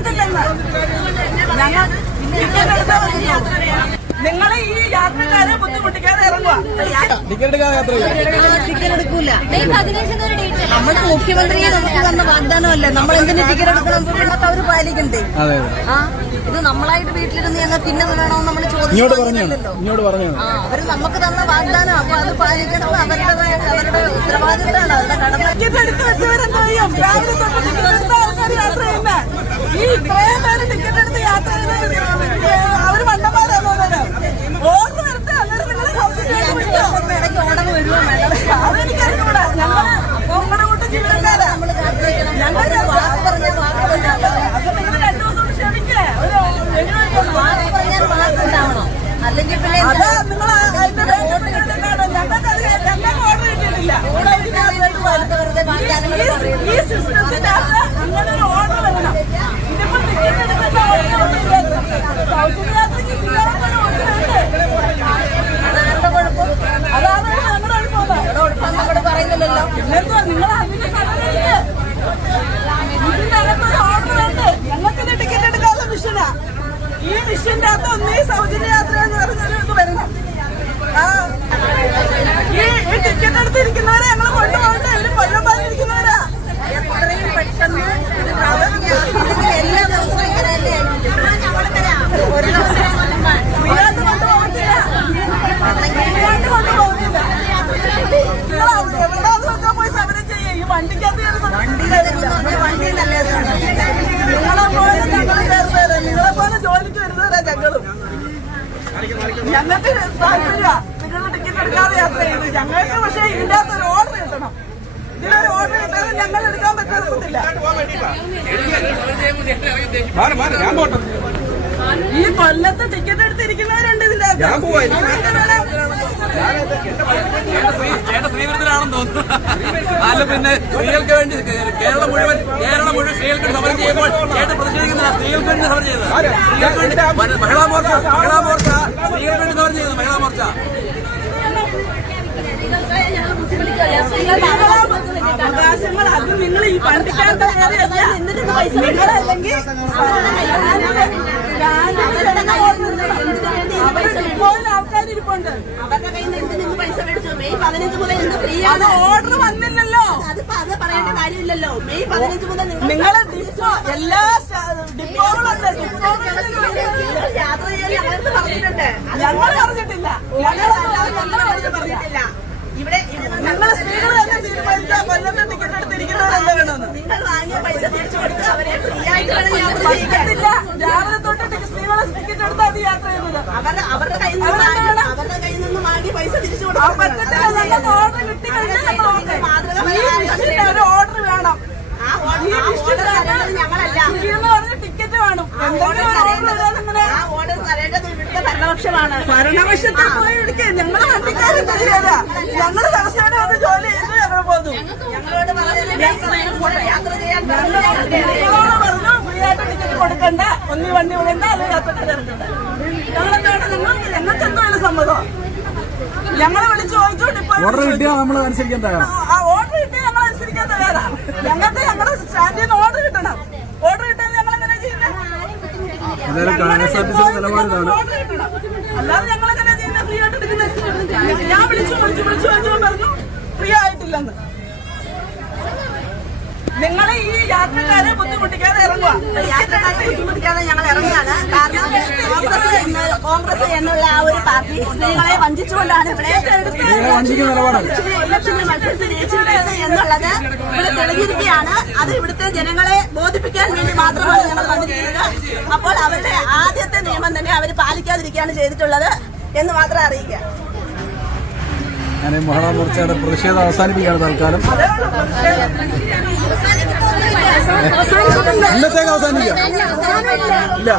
പറ്റത്തില്ലെന്ന് നിങ്ങൾ ഈ യാത്രക്കാരെ ബുദ്ധിമുട്ടിക്കാതെ ഇറങ്ങുക. ടിക്കറ്റ് എടുക്കൂല. നമ്മുടെ മുഖ്യമന്ത്രി നമുക്ക് തന്ന വാഗ്ദാനമല്ലേ, നമ്മൾ എന്തിനു ടിക്കറ്റ് എടുക്കണം? അവര് പാലിക്കണ്ടേ? ഇത് നമ്മളായിട്ട് വീട്ടിലിരുന്ന് ഞങ്ങൾ പിന്നെ വേണമെന്ന് നമ്മൾ ചോദിച്ചില്ലല്ലോ. അവര് നമുക്ക് തന്ന വാഗ്ദാനം, അപ്പൊ അത് പാലിക്കണം. അവരുടെ ഉത്തരവാദിത്തമാണ്, അവരുടെ കടമ. എടുത്ത് വെച്ചവരെന്താ ചെയ്യും? രാവിലെ തൊട്ട് ടിക്കറ്റ് എടുത്ത ആൾക്കാർ യാത്ര ചെയ്യുന്ന ഈ ഇത്രയും പേര് ടിക്കറ്റ് എടുത്ത് യാത്ര ചെയ്യുന്നത് അവര് മണ്ടന്മാരാണോ? ഓർഡർ എടുത്ത് അങ്ങനെ നിങ്ങളെ ഇടയ്ക്ക് ഓർഡർ വരുമോ? അതെനിക്കറിഞ്ഞൂടാ. ഞങ്ങളുടെ കൂട്ടം ജീവനക്കാരാ. ഞങ്ങൾ വാക്ക് പറഞ്ഞാൽ അത് നിങ്ങൾ 2 ദിവസം ക്ഷമിക്കേ. വാക്ക് പറഞ്ഞാൽ വാക്കുണ്ടാവണം, അല്ലെങ്കിൽ പിന്നെ നിങ്ങൾ ഞങ്ങൾക്ക് ഓർഡർ കിട്ടിയിട്ടില്ല. ഈ സിസ്റ്റത്തിന്റെ അങ്ങനെ ഒരു ഓർഡർ വരണം. ഇതിപ്പോ ടിക്കറ്റ് എടുക്കേണ്ട സൗജന്യയാത്രയ്ക്ക് അതാണ് ഞങ്ങളുടെ നമ്മളോട് പറയുന്നില്ലല്ലോ. പിന്നെന്താ നിങ്ങൾ അതിന്റെ സമയത്ത് ഇതിനകത്തൊരു ഓർഡർ ഉണ്ട്. ഞങ്ങൾക്കിത് ടിക്കറ്റ് എടുക്കാനുള്ള മിഷനാ. ഈ മിഷന്റെ അകത്ത് ഒന്നീ സൗജന്യ യാത്ര എന്ന് പറഞ്ഞൊരു ഇത് വരണം. ഈ ടിക്കറ്റ് എടുത്തിരിക്കുന്നവരെ ഞങ്ങൾ കൊണ്ടുപോകണ്ട. ഇവര് കൊല്ലം പറഞ്ഞിരിക്കുന്നവരാ. എത്രയും പെട്ടെന്ന് എല്ലാ ദിവസവും ഇങ്ങനെ ഒരു ദിവസം വീടാണ്ട് കൊണ്ടുപോകത്തില്ല. വീടാണ്ട് കൊണ്ടുപോകത്തില്ല. നിങ്ങൾ എവിടെയാന്ന് വെച്ചാൽ പോയി സമരം ചെയ്യേ. ഈ വണ്ടിക്കകത്ത് നിങ്ങളെ പോലെ ഞങ്ങൾ കയറുന്നവരാ. നിങ്ങളെ പോലെ ജോലിക്ക് വരുന്നവരാ ഞങ്ങളും. ഞങ്ങൾക്ക് താല്പര്യ നിങ്ങൾ ടിക്കറ്റ് എടുക്കാതെ യാത്ര ചെയ്ത് ഞങ്ങൾക്ക്. പക്ഷേ ഇതിന്റെ അകത്ത് ഒരു ഓർഡർ കിട്ടണം. ഇതിലൊരു ഓർഡർ കിട്ടാതെ ഞങ്ങൾ എടുക്കാൻ പറ്റത്തില്ല. ഈ കൊല്ലത്ത് ടിക്കറ്റ് എടുത്തിരിക്കുന്നവരുണ്ട് ഇതിന്റെ ശ്രീവൃദ്ധനാണെന്ന് തോന്നുന്നു. അല്ല പിന്നെ സ്ത്രീകൾക്ക് വേണ്ടി കേരളം മുഴുവൻ സ്ത്രീകൾക്ക് സമരം ചെയ്യുമ്പോൾ പ്രതിഷേധിക്കുന്ന സ്ത്രീകൾക്ക് വേണ്ടി സമരം ചെയ്തത്. മഹിളാ മോർച്ച സ്ത്രീകൾക്ക് വേണ്ടി സമരം ചെയ്തത്. മഹിളാ മോർച്ച അവകാശങ്ങൾ അത് നിങ്ങൾ ഈ വണ്ടിക്കാരുടെ നിങ്ങളല്ലെങ്കിൽ ആൾക്കാരിപ്പുണ്ട്. അവരുടെ കയ്യിൽ നിന്ന് എന്തിനു പൈസ മേടിച്ചു? May 15 മുതൽ എന്ത് ഫ്രീ ആണ്? ഓർഡർ വന്നില്ലല്ലോ. അത് പറയേണ്ട കാര്യമില്ലല്ലോ. May 15 മുതൽ നിങ്ങൾ എല്ലാ ഡിപ്പോകളുണ്ട്. യാത്ര ചെയ്യാൻ ഞങ്ങളടുത്ത് പറഞ്ഞിട്ടുണ്ട്. ഞങ്ങൾ പറഞ്ഞിട്ടില്ല. പറഞ്ഞിട്ടില്ല. ഇവിടെ ഞങ്ങൾ സ്ത്രീകൾ തന്നെ തീരുമാനിച്ചാൽ കൊല്ലത്ത് ടിക്കറ്റ് എടുത്തിരിക്കുന്നവരെന്താ വേണമെന്ന്. നിങ്ങൾ വാങ്ങിയ പൈസ തിരിച്ചു കൊടുത്ത് അവരെ ഫ്രീ ആയിട്ട് പറ്റത്തില്ല. രാവിലെ തൊട്ട് സ്ത്രീകളെ ടിക്കറ്റ് എടുത്താൽ അത് യാത്ര ചെയ്യുന്നത്. അവരുടെ കയ്യിൽ നിന്ന് വാങ്ങി പൈസ തിരിച്ചു കൊടുക്കാൻ പറ്റത്തില്ല. ഞങ്ങൾക്ക് ഓർഡർ കിട്ടിക്കഴിഞ്ഞാൽ ഒരു ഓർഡർ വേണം. ഞങ്ങളല്ല പറഞ്ഞ ടിക്കറ്റ് വേണം. ഓർഡർ തരേണ്ടത് ഇവിടുത്തെ ഭരണപക്ഷമാണ്. ഭരണപക്ഷത്തിൽ പോയി എടുക്കുക. ഞങ്ങളെ വണ്ടിക്കാരും തരികയില്ല. ഞങ്ങൾ ദിവസേന അത് ജോലി ചെയ്ത് ഞങ്ങൾ പോകുന്നു. ഞങ്ങളോട് യാത്ര ചെയ്യാൻ പറഞ്ഞു ഫ്രീ ആയിട്ട് ടിക്കറ്റ് കൊടുക്കണ്ട, ഒന്നി വണ്ടി വിടണ്ട, അത് യാത്ര തരണ്ട. ഞങ്ങൾക്ക് എന്താണ് സമ്മതം? ഞങ്ങളെ വിളിച്ച് ചോദിച്ചോണ്ട് ഓർഡർ കിട്ടിയാൽ നമ്മൾ അനുസരിക്കാൻ തയ്യാറാണ്. ഓർഡർ കിട്ടിയാൽ ഞങ്ങൾ അനുസരിക്കാൻ തയ്യാറാ. ഞങ്ങളുടെ സ്റ്റാൻഡിൽ നിന്ന് ഓർഡർ കിട്ടണം. ഓർഡർ കിട്ടാൻ ഞങ്ങൾ എങ്ങനെ ചെയ്യുന്നത്? ഓർഡർ കിട്ടണം. അല്ലാതെ ഞങ്ങൾ എങ്ങനെ ചെയ്യുന്നത്? ഫ്രീ ആയിട്ട് എടുക്കുന്നത്. ഞാൻ വിളിച്ചു പറഞ്ഞു ഫ്രീ ആയിട്ടില്ലെന്ന്. നിങ്ങൾ ഈ യാത്രക്കാരെ ബുദ്ധിമുട്ടിക്കാതെ ഇറങ്ങുക. ബുദ്ധിമുട്ടിക്കാതെ ഞങ്ങൾ ഇറങ്ങുകയാണ്. കാരണം കോൺഗ്രസ് എന്നുള്ള ആ ഒരു പാർട്ടി സ്ത്രീകളെ വഞ്ചിച്ചുകൊണ്ടാണ് ഇവിടെ ഇലക്ഷനിൽ മത്സരിച്ച് ജയിച്ചിട്ടുള്ളത് എന്നുള്ളത് ഇവിടെ തെളിഞ്ഞിരിക്കുകയാണ്. അത് ഇവിടുത്തെ ജനങ്ങളെ ബോധിപ്പിക്കാൻ വേണ്ടി മാത്രമാണ് ഞങ്ങൾ വന്നിരിക്കുന്നത്. അപ്പോൾ അവരുടെ ആദ്യത്തെ നിയമം തന്നെ അവർ പാലിക്കാതിരിക്കുകയാണ് ചെയ്തിട്ടുള്ളത് എന്ന് മാത്രം അറിയിക്കുക. ഞാൻ മഹിളാ മോർച്ചയുടെ പ്രതിഷേധം അവസാനിപ്പിക്കുകയാണ് തൽക്കാലം. ഇന്നത്തേക്ക് അവസാനിക്കാം. ഇല്ല